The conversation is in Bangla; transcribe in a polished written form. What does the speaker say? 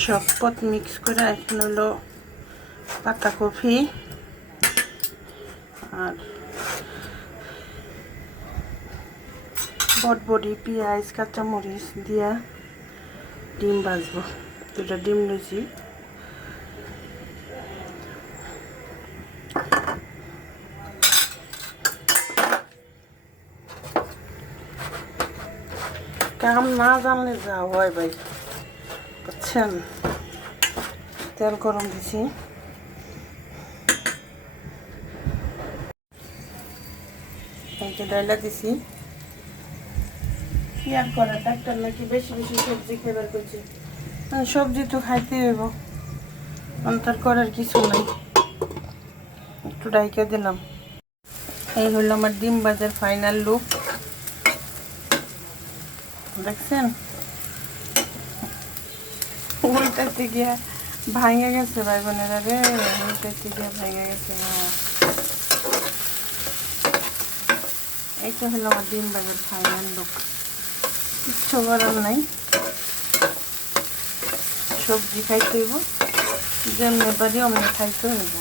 সব পদ মিক্স করে এখন হলো পাতাকপি আর বটবটি পেঁয়াজ কাঁচামরিচ দিয়া ডিম ভাজবো। দুটা ডিম লইছি। কাম না জানলে যা হয় ভাই, বুঝছেন। তেল গরম দিছি, ডাইলা দিছি। কি আর করা, ডাক্তার নাকি বেশি বেশি সবজি খাবার করছে। সবজি তো খাইতে হইব, অন্তর করার কিছু নাই। একটু ডাইকা দিলাম। এই হলো আমার ডিম ভাজার ফাইনাল লুক, দেখছেন। উল্টাতে গিয়া ভাঙে গেছে ভাই বোনেরা রে, উল্টাতে গিয়া ভেঙে গেছে। এইটা হলো আমার ডিম ভাজার ফাইনাল লুক। কিচ্ছু করার নাই, সবজি খাইতে হইব, যেমনি পারি অমনি খাইতে হইব।